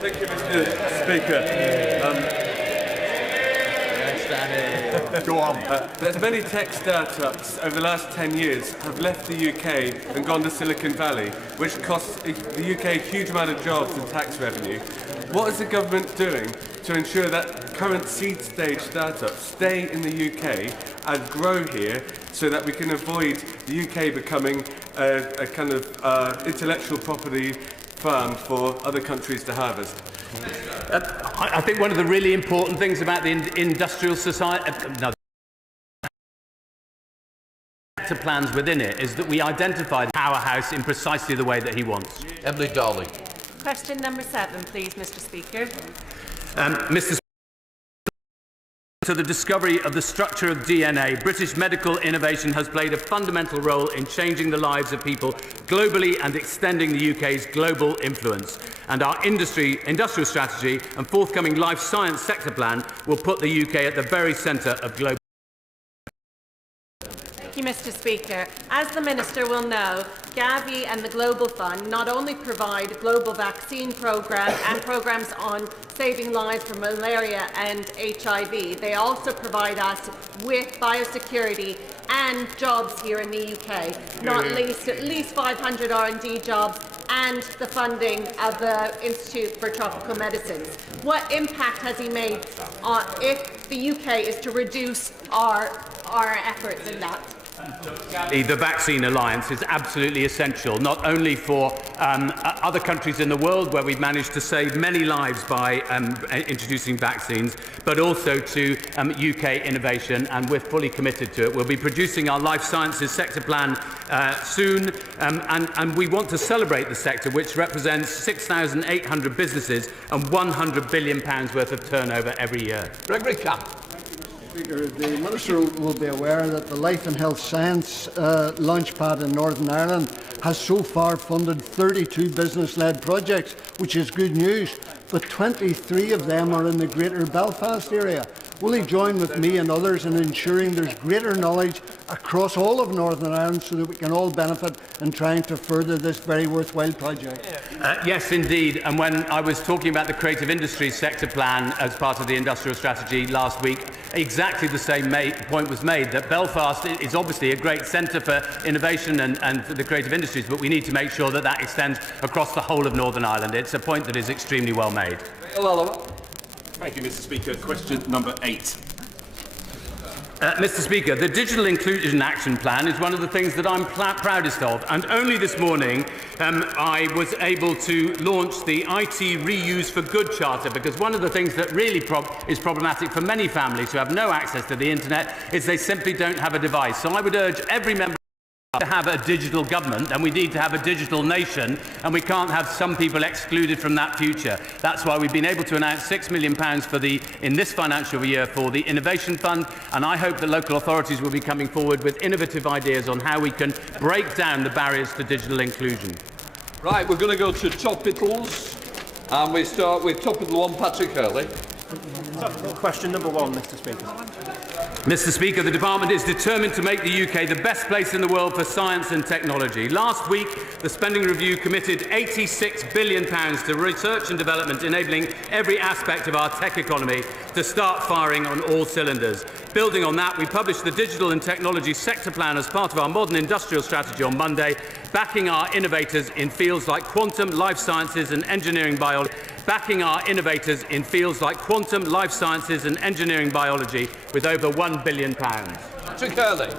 Thank you, Mr. Speaker. Go on. There's many tech startups over the last 10 years have left the UK and gone to Silicon Valley, which costs the UK a huge amount of jobs and tax revenue. What is the government doing to ensure that current seed stage startups stay in the UK and grow here so that we can avoid the UK becoming a kind of intellectual property farm for other countries to harvest? I think one of the really important things about the industrial society, plans within it is that we identify the powerhouse in precisely the way that he wants. Emily Darling. Question number 7, please, Mr. Speaker. Mr. Speaker, to the discovery of the structure of DNA, British medical innovation has played a fundamental role in changing the lives of people globally and extending the UK's global influence. And our industrial strategy and forthcoming life science sector plan will put the UK at the very centre of global. Thank you, Mr. Speaker. As the Minister will know, Gavi and the Global Fund not only provide a global vaccine programme and programmes on saving lives from malaria and HIV, they also provide us with biosecurity and jobs here in the UK, not least at least 500 R&D jobs and the funding of the Institute for Tropical Medicines. What impact has he made if the UK is to reduce our efforts in that? The vaccine alliance is absolutely essential, not only for other countries in the world where we've managed to save many lives by introducing vaccines, but also to UK innovation, and we're fully committed to it. We'll be producing our life sciences sector plan soon, and we want to celebrate the sector, which represents 6,800 businesses and £100 billion worth of turnover every year. Gregory Camp. Speaker, the Minister will be aware that the Life and Health Science Launchpad in Northern Ireland has so far funded 32 business-led projects, which is good news, but 23 of them are in the Greater Belfast area. Will he join with me and others in ensuring there's greater knowledge across all of Northern Ireland so that we can all benefit in trying to further this very worthwhile project? Yes, indeed. And when I was talking about the creative industries sector plan as part of the industrial strategy last week, exactly the same point was made, that Belfast is obviously a great centre for innovation and for the creative industries, but we need to make sure that that extends across the whole of Northern Ireland. It's a point that is extremely well made. Thank you, Mr. Speaker. Question number 8. Mr. Speaker, the Digital Inclusion Action Plan is one of the things that I'm proudest of, and only this morning I was able to launch the IT Reuse for Good Charter, because one of the things that really is problematic for many families who have no access to the internet is they simply don't have a device. So I would urge every member to have a digital government, and we need to have a digital nation, and we can't have some people excluded from that future. That's why we've been able to announce £6 million in this financial year for the Innovation Fund, and I hope that local authorities will be coming forward with innovative ideas on how we can break down the barriers to digital inclusion. Right, we're going to go to topicals, and we start with topical 1, Patrick Hurley. Question number 1, Mr. Speaker. Mr. Speaker, the Department is determined to make the UK the best place in the world for science and technology. Last week, the Spending Review committed £86 billion to research and development, enabling every aspect of our tech economy to start firing on all cylinders. Building on that, we published the Digital and Technology Sector Plan as part of our modern industrial strategy on Monday, backing our innovators in fields like quantum, life sciences and engineering biology. Backing our innovators in fields like quantum, life sciences and engineering biology with over £1 billion. Patrick Hurley.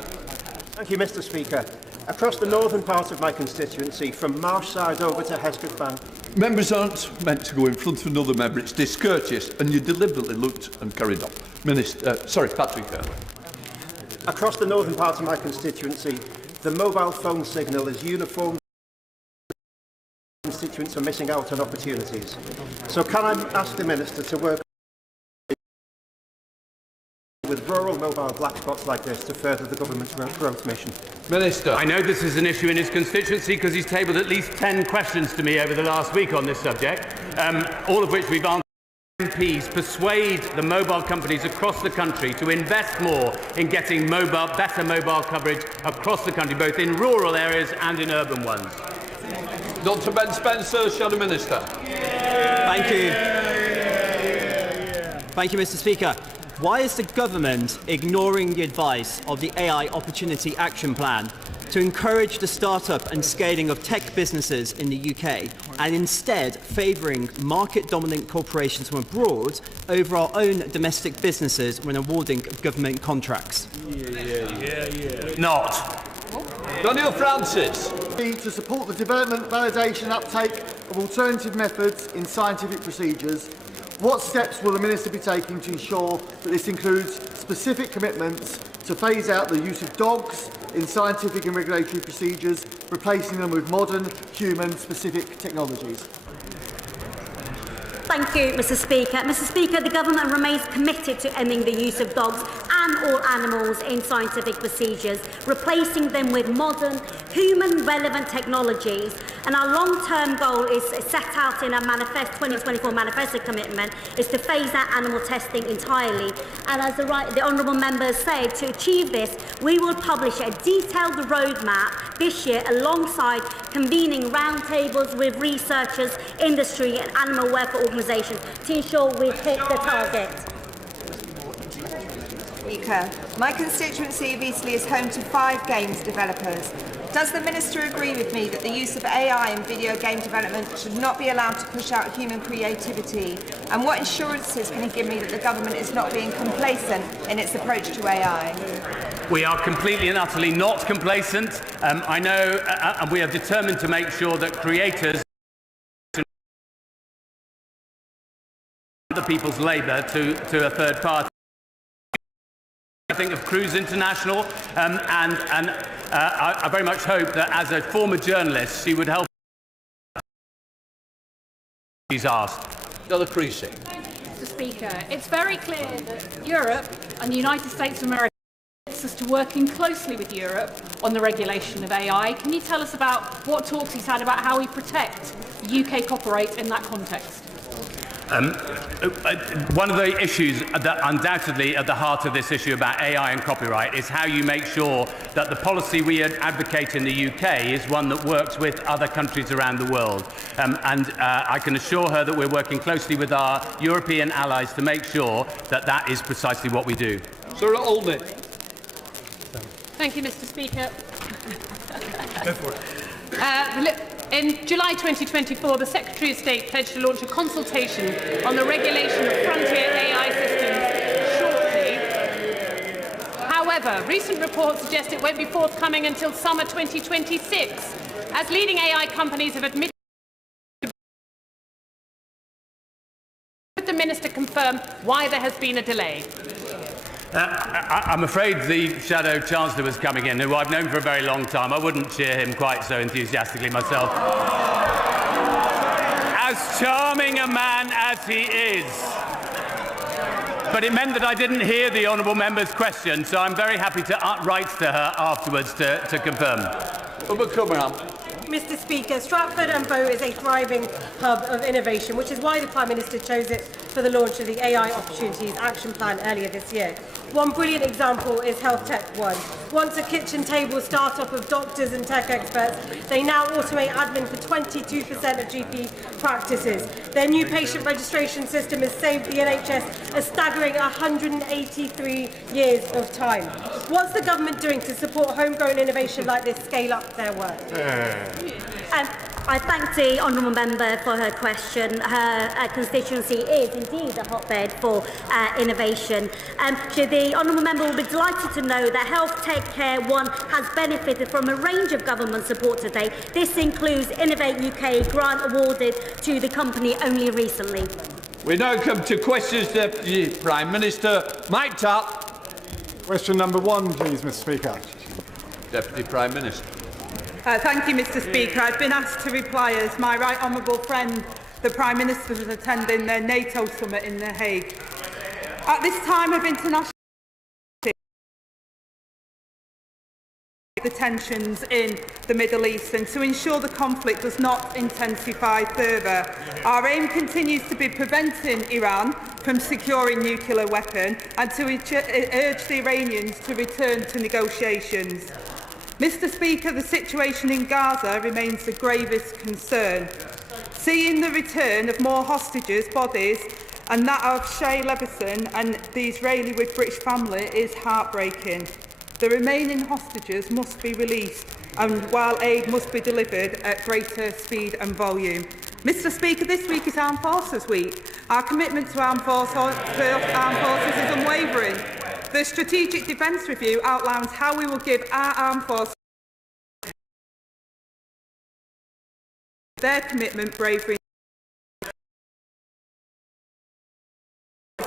Thank you, Mr. Speaker. Across the northern part of my constituency, from Marshside over to Hesketh Bank. Members aren't meant to go in front of another member. It's discourteous, and you deliberately looked and carried on. Patrick Hurley. Across the northern part of my constituency, the mobile phone signal is uniform. Constituents are missing out on opportunities. So can I ask the Minister to work with rural mobile black spots like this to further the government's growth mission? Minister. I know this is an issue in his constituency because he's tabled at least 10 questions to me over the last week on this subject, all of which we've answered. MPs persuade the mobile companies across the country to invest more in getting better mobile coverage across the country, both in rural areas and in urban ones. Dr. Ben Spencer, Shadow Minister. Thank you, Mr. Speaker. Why is the government ignoring the advice of the AI Opportunity Action Plan to encourage the start-up and scaling of tech businesses in the UK and instead favouring market-dominant corporations from abroad over our own domestic businesses when awarding government contracts? Not. Daniel Francis. To support the development, validation and uptake of alternative methods in scientific procedures, what steps will the Minister be taking to ensure that this includes specific commitments to phase out the use of dogs in scientific and regulatory procedures, replacing them with modern, human-specific technologies? Thank you, Mr. Speaker. Mr. Speaker, the government remains committed to ending the use of dogs and all animals in scientific procedures, replacing them with modern, human-relevant technologies. And our long-term goal is set out in our 2024 manifesto commitment is to phase out animal testing entirely. And as the honourable members said, to achieve this, we will publish a detailed roadmap this year alongside convening roundtables with researchers, industry and animal welfare organisations to ensure we hit the target. Speaker, my constituency of Eastleigh is home to 5 games developers. Does the Minister agree with me that the use of AI in video game development should not be allowed to push out human creativity? And what assurances can he give me that the government is not being complacent in its approach to AI? We are completely and utterly not complacent. I know, and we are determined to make sure that creators the people's labour to a third party. I think of Cruise International, and I very much hope that as a former journalist, she would help. She's asked. Mr. Speaker, it's very clear that Europe and the United States of America wants us to working closely with Europe on the regulation of AI. Can you tell us about what talks he's had about how we protect UK copyright in that context? One of the issues that undoubtedly at the heart of this issue about AI and copyright is how you make sure that the policy we advocate in the UK is one that works with other countries around the world. I can assure her that we're working closely with our European allies to make sure that that is precisely what we do. Sir Olden. Thank you, Mr. Speaker. Go for it. In July 2024, the Secretary of State pledged to launch a consultation on the regulation of frontier AI systems shortly. However, recent reports suggest it won't be forthcoming until summer 2026, as leading AI companies have admitted. Could the Minister confirm why there has been a delay? I'm afraid the Shadow Chancellor was coming in, who I've known for a very long time. I wouldn't cheer him quite so enthusiastically myself. As charming a man as he is. But it meant that I didn't hear the honourable member's question, so I'm very happy to write to her afterwards to confirm. Mr. Speaker, Stratford and Bow is a thriving hub of innovation, which is why the Prime Minister chose it for the launch of the AI Opportunities Action Plan earlier this year. One brilliant example is Health Tech One. Once a kitchen table start-up of doctors and tech experts, they now automate admin for 22% of GP practices. Their new patient registration system has saved the NHS a staggering 183 years of time. What's the government doing to support homegrown innovation like this scale up their work? I thank the honourable member for her question. Her constituency is indeed a hotbed for innovation. The honourable member will be delighted to know that Health Tech Care One has benefited from a range of government support today. This includes Innovate UK grant awarded to the company only recently. We now come to questions to the Prime Minister. Mike Tapp. Question number 1, please, Mr. Speaker. Deputy Prime Minister. Thank you, Mr. Speaker. I've been asked to reply as my right honourable friend, the Prime Minister, was attending the NATO summit in The Hague. At this time of international the tensions in the Middle East and to ensure the conflict does not intensify further. Our aim continues to be preventing Iran from securing nuclear weapon and to urge the Iranians to return to negotiations. Mr. Speaker, the situation in Gaza remains the gravest concern. Seeing the return of more hostages' bodies and that of Shay Leveson and the Israeli with British family is heartbreaking. The remaining hostages must be released, and while aid must be delivered at greater speed and volume. Mr. Speaker, this week is Armed Forces Week. Our commitment to armed forces is unwavering. The Strategic Defence Review outlines how we will give our armed forces their commitment, bravery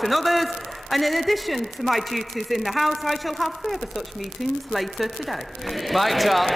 and others. And in addition to my duties in the House, I shall have further such meetings later today. Mike up.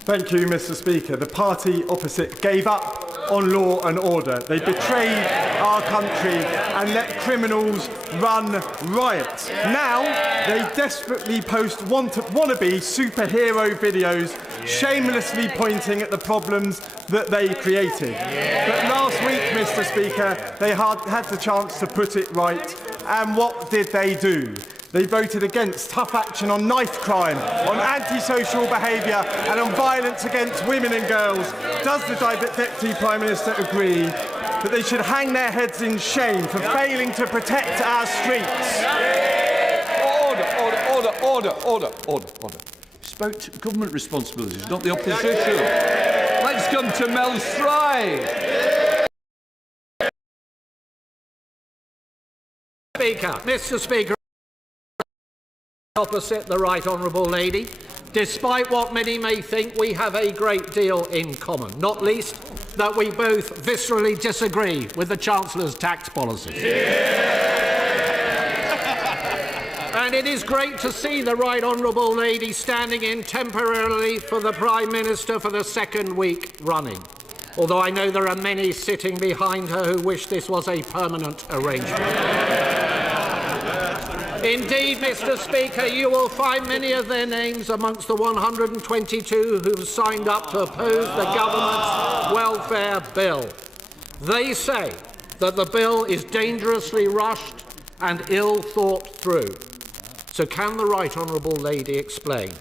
Thank you, Mr. Speaker. The party opposite gave up on law and order. They betrayed our country and let criminals run riot. Now they desperately post wannabe superhero videos, shamelessly pointing at the problems that they created. But last week, Mr. Speaker, they had the chance to put it right. And what did they do? They voted against tough action on knife crime, on antisocial behaviour and on violence against women and girls. Does the Deputy Prime Minister agree that they should hang their heads in shame for failing to protect our streets? Order. Spoke to government responsibilities, not the opposition. Let's come to Mel Stride. Mr. Speaker, opposite the Right Honourable Lady. Despite what many may think, we have a great deal in common, not least that we both viscerally disagree with the Chancellor's tax policies. And it is great to see the Right Honourable Lady standing in temporarily for the Prime Minister for the second week running, although I know there are many sitting behind her who wish this was a permanent arrangement. Indeed, Mr. Speaker, you will find many of their names amongst the 122 who have signed up to oppose the government's welfare bill. They say that the bill is dangerously rushed and ill thought through. So can the Right Honourable Lady explain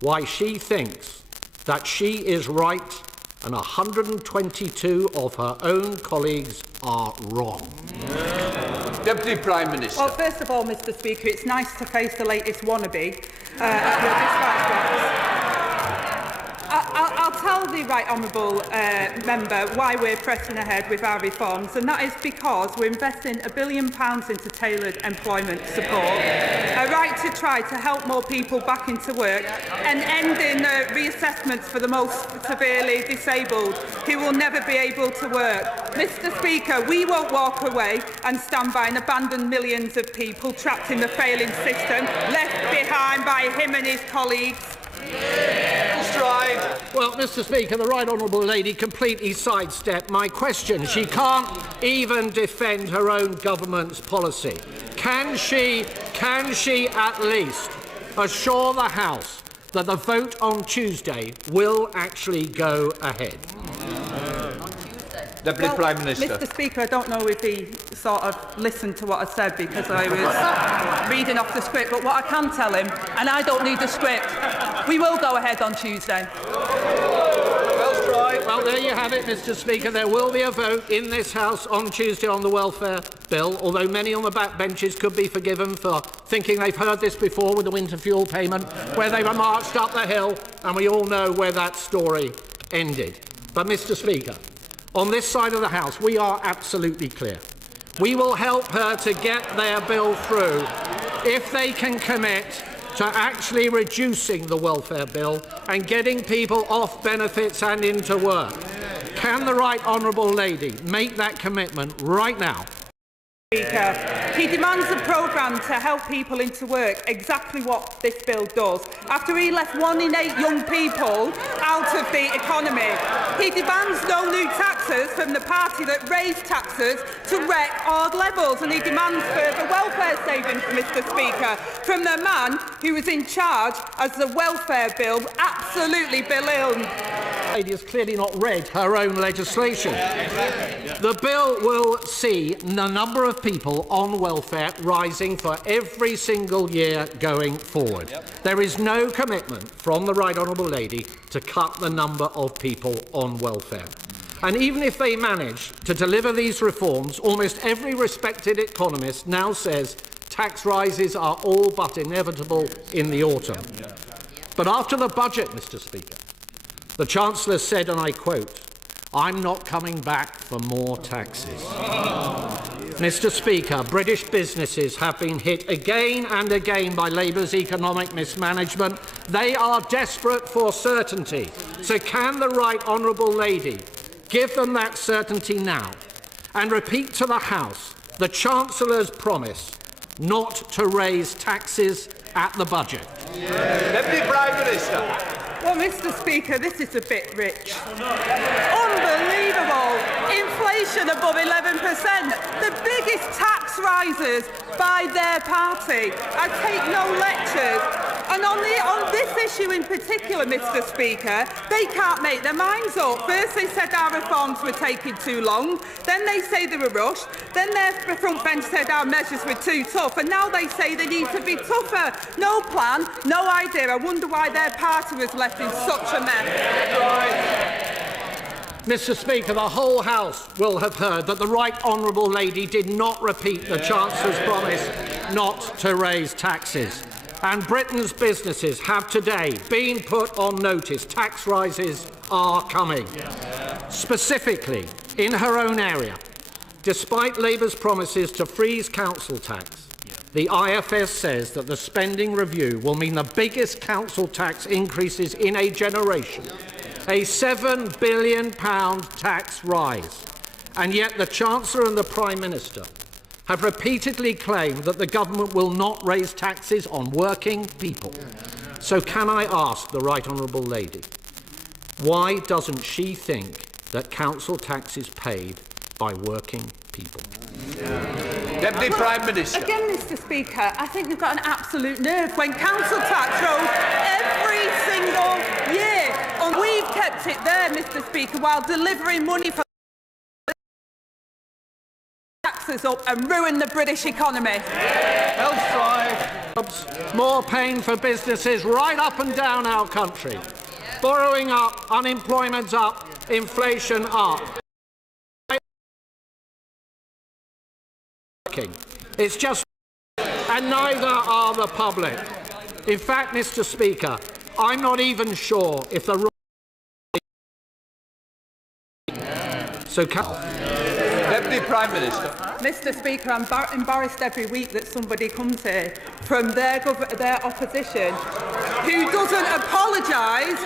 why she thinks that she is right and 122 of her own colleagues are wrong? Deputy Prime Minister. Well, first of all, Mr. Speaker, it's nice to face the latest wannabe at your dispatch box. I'll tell the Right Honourable member why we're pressing ahead with our reforms, and that is because we're investing £1 billion into tailored employment support, a right to try to help more people back into work, and ending reassessments for the most severely disabled who will never be able to work. Mr. Speaker, we won't walk away and stand by and abandon millions of people trapped in the failing system, left behind by him and his colleagues. Well, Mr. Speaker, the Right Honourable Lady completely sidestepped my question. She can't even defend her own government's policy. Can she at least assure the House that the vote on Tuesday will actually go ahead? Deputy Prime Minister. Mr. Speaker, I don't know if he sort of listened to what I said because I was reading off the script, but what I can tell him, and I don't need the script, we will go ahead on Tuesday. Well, there you have it, Mr. Speaker. There will be a vote in this House on Tuesday on the welfare bill, although many on the backbenches could be forgiven for thinking they've heard this before with the winter fuel payment, where they were marched up the hill, and we all know where that story ended. But, Mr. Speaker, on this side of the House, we are absolutely clear. We will help her to get their bill through if they can commit to actually reducing the welfare bill and getting people off benefits and into work. Can the Right Honourable Lady make that commitment right now? Speaker, he demands a programme to help people into work, exactly what this bill does. After he left 1 in 8 young people out of the economy, he demands no new taxes from the party that raised taxes to record levels, and he demands further welfare savings, Mr. Speaker, from the man who was in charge as the welfare bill absolutely belittled. The lady has clearly not read her own legislation. The bill will see the number of people on welfare rising for every single year going forward. There is no commitment from the Right Honourable Lady to cut the number of people on welfare. And even if they manage to deliver these reforms, almost every respected economist now says tax rises are all but inevitable in the autumn. But after the budget, Mr. Speaker, the Chancellor said, and I quote, "I'm not coming back for more taxes." Mr. Speaker, British businesses have been hit again and again by Labour's economic mismanagement. They are desperate for certainty. So can the right honourable lady give them that certainty now and repeat to the House the Chancellor's promise not to raise taxes at the budget? Deputy Prime Minister. Well, Mr. Speaker, this is a bit rich. Unbelievable. Inflation above 11%. The biggest tax rises by their party. I take no lectures. And on this issue in particular, Mr. Speaker, they can't make their minds up. First they said our reforms were taking too long, then they say they were rushed, then their front bench said our measures were too tough, and now they say they need to be tougher. No plan, no idea. I wonder why their party was left in such a mess. Mr. Speaker, the whole House will have heard that the right honourable lady did not repeat the Chancellor's promise not to raise taxes. And Britain's businesses have today been put on notice. Tax rises are coming. Specifically, in her own area, despite Labour's promises to freeze council tax, the IFS says that the spending review will mean the biggest council tax increases in a generation, a £7 billion tax rise. And yet the Chancellor and the Prime Minister have repeatedly claimed that the government will not raise taxes on working people. So can I ask the right honourable lady, why doesn't she think that council tax is paid by working people? Deputy Prime Minister. Again, Mr. Speaker, I think they've got an absolute nerve when council tax rose every single year. And we've kept it there, Mr. Speaker, while delivering money for taxes up and ruin the British economy. More pain for businesses right up and down our country. Borrowing up, unemployment's up, inflation up. It's just, and neither are the public. In fact, Mr. Speaker, I'm not even sure if the Deputy Prime Minister. Mr. Speaker, I'm embarrassed every week that somebody comes here from their opposition who doesn't apologise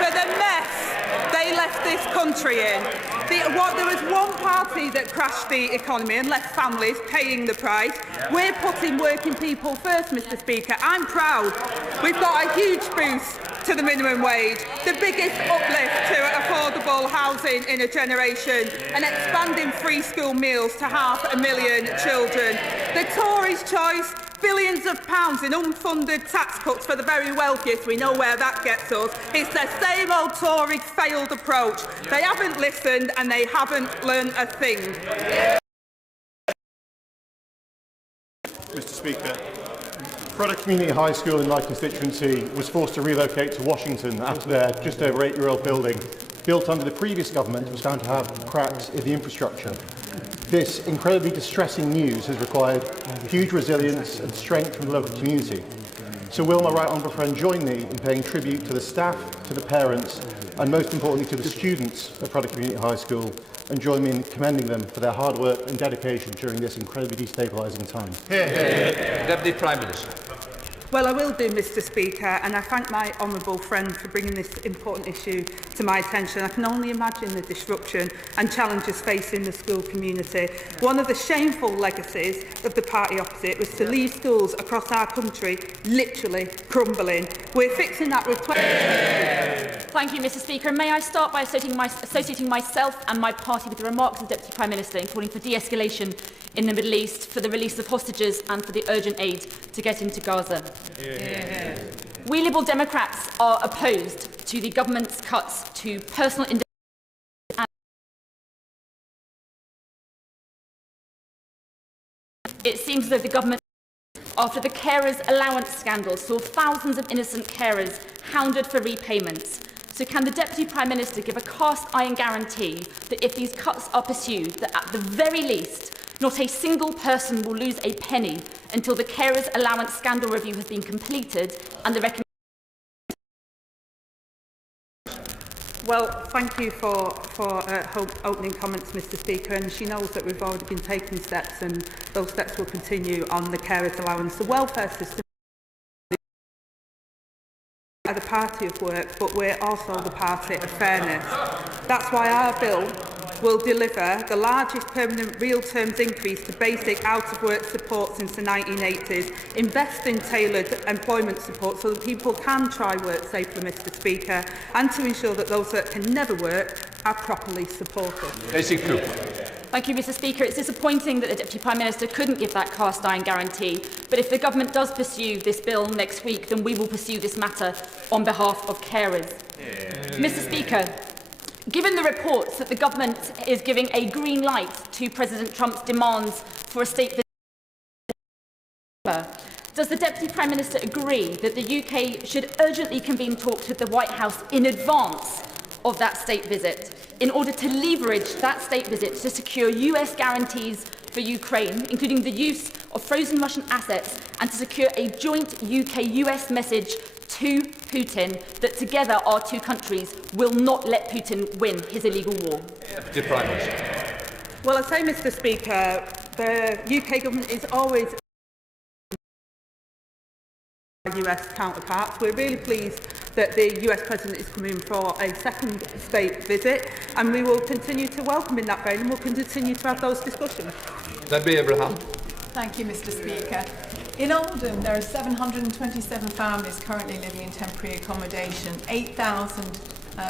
for the mess they left this country in. There was one party that crashed the economy and left families paying the price. We're putting working people first, Mr. Speaker. I'm proud. We've got a huge boost to the minimum wage, the biggest uplift to affordable housing in a generation, and expanding free school meals to 500,000 children. The Tories' choice, billions of pounds in unfunded tax cuts for the very wealthiest. We know where that gets us. It's the same old Tory failed approach. They haven't listened and they haven't learned a thing. Mr. Speaker, Badenoch Community High School in my constituency was forced to relocate to Washington after their just over 8-year-old building, built under the previous government, was found to have cracks in the infrastructure. This incredibly distressing news has required huge resilience and strength from the local community. So will my right honourable friend join me in paying tribute to the staff, to the parents, and most importantly to the students at Badenoch Community High School, and join me in commending them for their hard work and dedication during this incredibly destabilising time? Deputy Prime Minister. Well, I will do, Mr. Speaker, and I thank my honourable friend for bringing this important issue to my attention. I can only imagine the disruption and challenges facing the school community. One of the shameful legacies of the party opposite was to leave schools across our country literally crumbling. We're fixing that with... Thank you, Mr. Speaker. And may I start by associating myself and my party with the remarks of the Deputy Prime Minister in calling for de-escalation in the Middle East, for the release of hostages and for the urgent aid to get into Gaza. Yeah. We Liberal Democrats are opposed to the government's cuts to personal independence. It seems as though the government, after the carers' allowance scandal, saw thousands of innocent carers hounded for repayments. So can the Deputy Prime Minister give a cast-iron guarantee that if these cuts are pursued, that at the very least, not a single person will lose a penny until the carers' allowance scandal review has been completed and the recommendations? Well, thank you for opening comments, Mr Speaker, and she knows that we've already been taking steps and those steps will continue on the carers' allowance. The welfare system are the party of work, but we're also the party of fairness. That's why our bill will deliver the largest permanent real terms increase to basic out-of-work support since the 1980s, invest in tailored employment support so that people can try work safely, Mr Speaker, and to ensure that those that can never work are properly supported. Thank you, Mr Speaker. It's disappointing that the Deputy Prime Minister couldn't give that cast-iron guarantee, but if the Government does pursue this bill next week, then we will pursue this matter on behalf of carers. Mr Speaker, given the reports that the Government is giving a green light to President Trump's demands for a state visit, does the Deputy Prime Minister agree that the UK should urgently convene talks with the White House in advance of that state visit in order to leverage that state visit to secure US guarantees for Ukraine, including the use of frozen Russian assets, and to secure a joint UK-US message to Putin that together our two countries will not let Putin win his illegal war? Well, I say, Mr Speaker, the UK Government is always US counterparts. We're really pleased that the US President is coming for a second state visit, and we will continue to welcome in that vein and we'll continue to have those discussions. Abraham. Thank you, Mr Speaker. In Olden, there are 727 families currently living in temporary accommodation, 8,000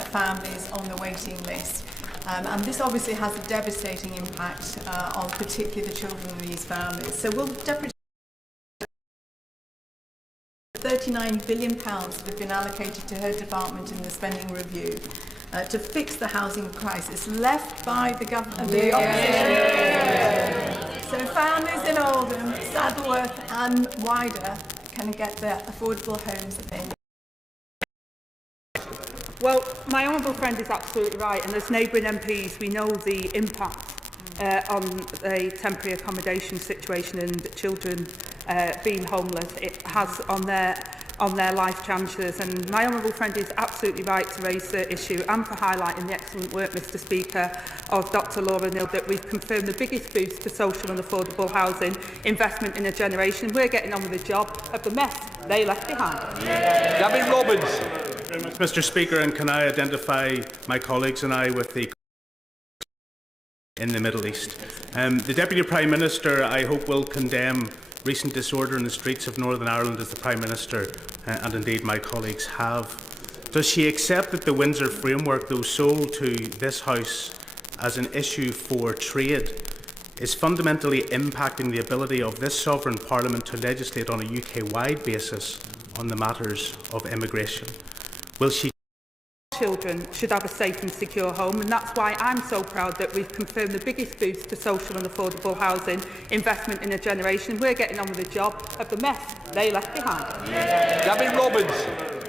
families on the waiting list. And this obviously has a devastating impact on particularly the children of these families. So will Deputy £39 billion that have been allocated to her department in the spending review to fix the housing crisis left by the government, the opposition. So families in Olden, Saddleworth and wider can get the affordable homes that they need. Well, my honourable friend is absolutely right, and as neighbouring MPs, we know the impact on the temporary accommodation situation and children being homeless it has on their life chances. And my honourable friend is absolutely right to raise the issue and for highlighting the excellent work, Mr Speaker, of Dr Laura Neal, that we've confirmed the biggest boost to social and affordable housing investment in a generation. We're getting on with the job of the mess they left behind. Gavin Robbins. Very much, Mr Speaker, and can I identify my colleagues and I with the in the Middle East. The Deputy Prime Minister, I hope, will condemn recent disorder in the streets of Northern Ireland, as the Prime Minister and indeed my colleagues have. Does she accept that the Windsor framework, though sold to this House as an issue for trade, is fundamentally impacting the ability of this sovereign Parliament to legislate on a UK-wide basis on the matters of immigration? Will she children should have a safe and secure home, and that's why I'm so proud that we've confirmed the biggest boost to social and affordable housing investment in a generation. We're getting on with the job of the mess they left behind. Gavin Robbins.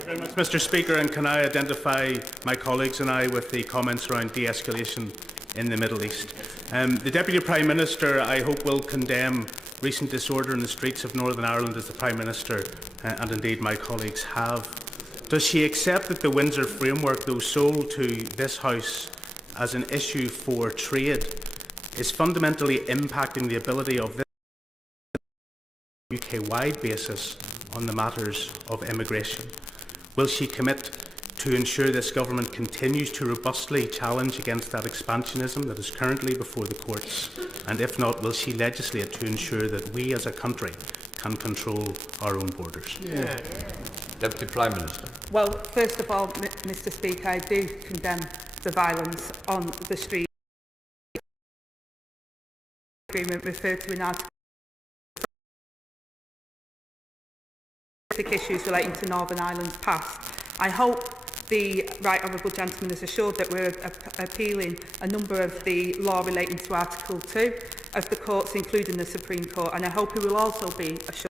Very much, Mr Speaker, and can I identify my colleagues and I with the comments around de-escalation in the Middle East. The Deputy Prime Minister, I hope, will condemn recent disorder in the streets of Northern Ireland, as the Prime Minister and indeed my colleagues have. Does she accept that the Windsor framework, though sold to this House as an issue for trade, is fundamentally impacting the ability of this UK-wide basis on the matters of immigration? Will she commit to ensure this government continues to robustly challenge against that expansionism that is currently before the courts? And if not, will she legislate to ensure that we as a country can control our own borders? Deputy Prime Minister. Well, first of all, Mr Speaker, I do condemn the violence on the street. Agreement referred to in Article issues relating to Northern Ireland's past. I hope the Right Honourable Gentleman is assured that we're appealing a number of the law relating to Article 2 of the courts, including the Supreme Court, and I hope he will also be assured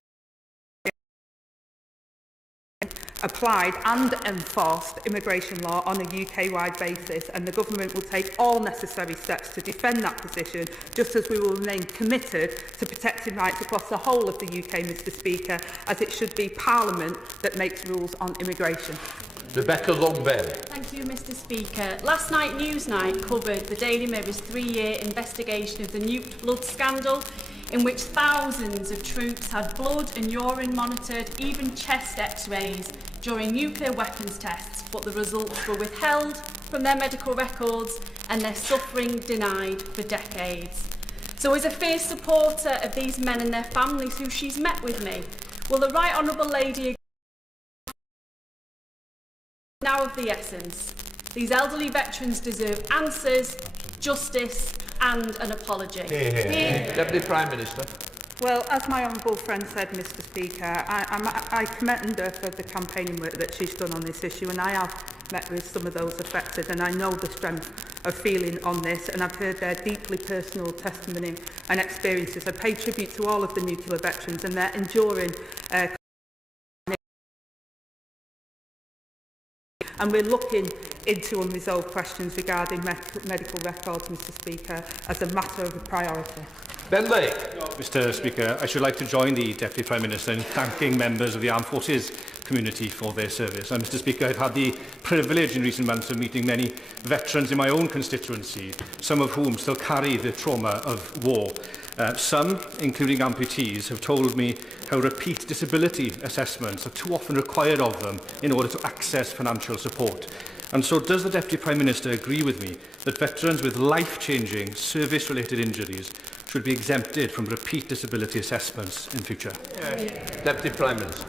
applied and enforced immigration law on a UK-wide basis, and the Government will take all necessary steps to defend that position, just as we will remain committed to protecting rights across the whole of the UK, Mr Speaker, as it should be Parliament that makes rules on immigration. Rebecca Longbell. Thank you, Mr Speaker. Last night, Newsnight covered the Daily Mirror's 3-year investigation of the Nuked blood scandal, in which thousands of troops had blood and urine monitored, even chest x-rays, during nuclear weapons tests, but the results were withheld from their medical records and their suffering denied for decades. So as a fierce supporter of these men and their families who she's met with me, will the Right Honourable Lady now of the essence? These elderly veterans deserve answers, justice and an apology. Deputy Prime Minister. Well, as my honourable friend said, Mr Speaker, I commend her for the campaigning work that she's done on this issue, and I have met with some of those affected, and I know the strength of feeling on this, and I've heard their deeply personal testimony and experiences. I pay tribute to all of the nuclear veterans and their enduring and we're looking into unresolved questions regarding medical records, Mr Speaker, as a matter of priority. Ben Lake. Mr Speaker, I should like to join the Deputy Prime Minister in thanking members of the Armed Forces community for their service. And Mr Speaker, I've had the privilege in recent months of meeting many veterans in my own constituency, some of whom still carry the trauma of war. Some, including amputees, have told me how repeat disability assessments are too often required of them in order to access financial support. And so does the Deputy Prime Minister agree with me that veterans with life-changing service-related injuries should be exempted from repeat disability assessments in future? Deputy Prime Minister.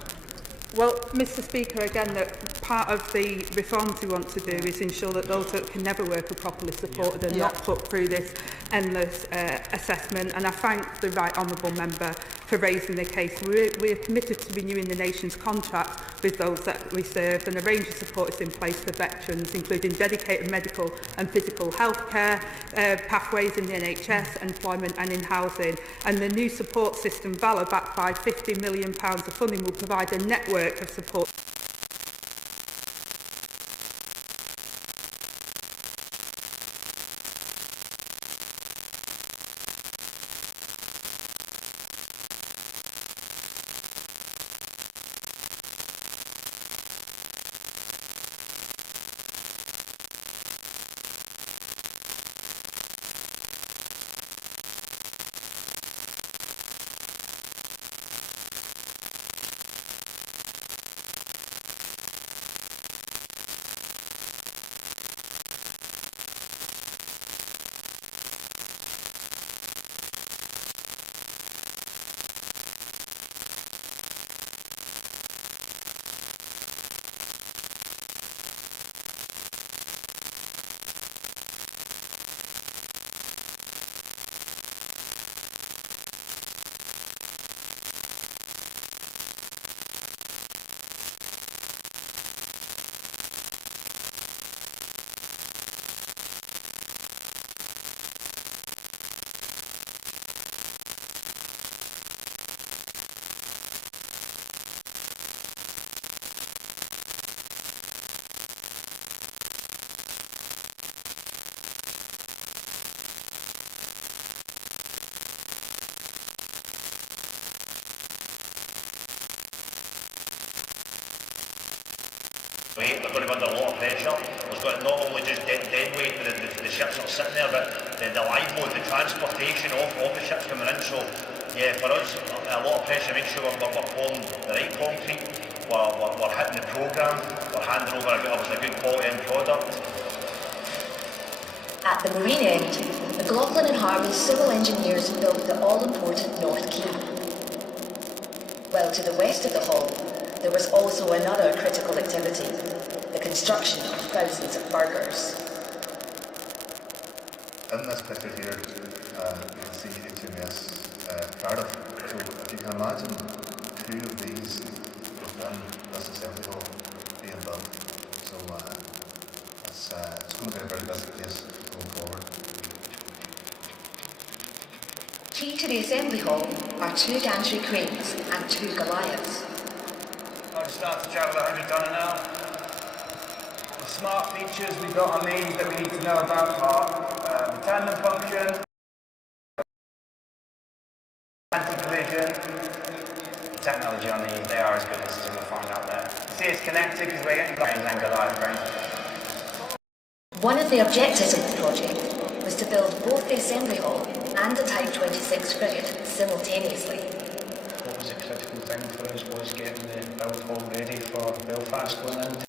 Well, Mr Speaker, again, part of the reforms we want to do is ensure that those that can never work are properly supported and not put through this endless assessment. And I thank the Right Honourable Member for raising the case. We are committed to renewing the nation's contract with those that we serve, and a range of support is in place for veterans, including dedicated medical and physical health care, pathways in the NHS, employment and in housing. And the new support system, VALA, backed by £50 million of funding, will provide a network of support. They're going to be under a lot of pressure. There's going to not only just dead weight with the ships that are sitting there, but the lifeboat, the transportation of the ships coming in. So, yeah, for us, a lot of pressure to make sure we're pouring the right concrete, we're hitting the programme, we're handing over a good quality end product. At the marine end, McLaughlin and Harvey's civil engineers built the all-important North Quay. Well, to the west of the hull, there was also another critical activity, the construction of thousands of burgers. In this picture here, you can see HMS Cardiff. So if you can imagine 2 of these within this assembly hall being built. So it's going to be a very busy place going forward. Key to the assembly hall are 2 gantry cranes and 2 Goliaths. start to travel 100 tonne an hour. The smart features we've got on these that we need to know about are the tandem function, anti-collision. The technology on these, they are as good as we'll find out there. See, it's connected because we're getting brains and Goliath brains. One of the objectives of the project was to build both the assembly hall and the Type 26 frigate simultaneously. What was a critical thing for us was getting the build hall ready for Belfast going into